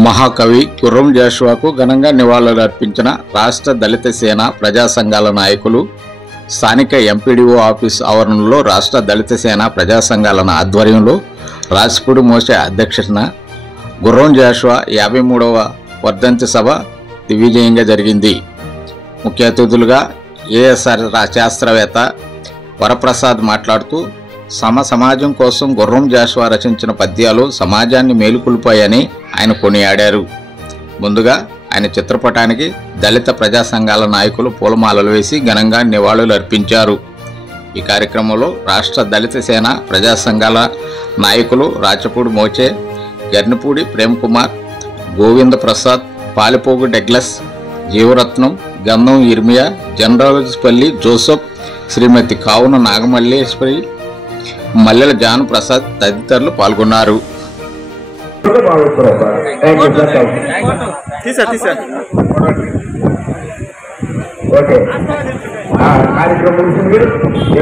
మహాకవి గుర్రం జాషువాకు ఘనంగా నివాళులర్పించిన రాష్ట్ర దళిత సేన ప్రజా సంఘాల నాయకులు స్థానిక ఎంపీడీఓ ఆఫీస్ ఆవరణలో రాష్ట్ర దళిత సేన ప్రజా సంఘాల ఆధ్వర్యంలో రాసిపూడి మోసే అధ్యక్షతన గుర్రం జాషువా 53వ వర్ధంతి సభ దిగ్విజయంగా జరిగింది. ముఖ్య అతిథులుగా ఏఎస్ఆర్ శాస్త్రవేత్త వరప్రసాద్ మాట్లాడుతూ సమాజం కోసం గుర్రం జాషువా రచించిన పద్యాలు సమాజాన్ని మేలుకొల్పాయని ఆయన కొనియాడారు. ముందుగా ఆయన చిత్రపటానికి దళిత ప్రజా సంఘాల నాయకులు పూలమాలలు వేసి ఘనంగా నివాళులు అర్పించారు. ఈ కార్యక్రమంలో రాష్ట్ర దళిత సేన ప్రజా సంఘాల నాయకులు రాచపూడి మోచే, గర్నిపూడి ప్రేమ్కుమార్, గోవింద ప్రసాద్, పాలిపోగు డగ్లస్, జీవరత్నం, గంధం ఇర్మియా, జనరాజుపల్లి జోసఫ్, శ్రీమతి కావున నాగమల్లేశ్వరి, మల్లెల జాన్ ప్రసాద్ తదితరులు పాల్గొన్నారు. ఓకే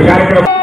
కార్యక్రమం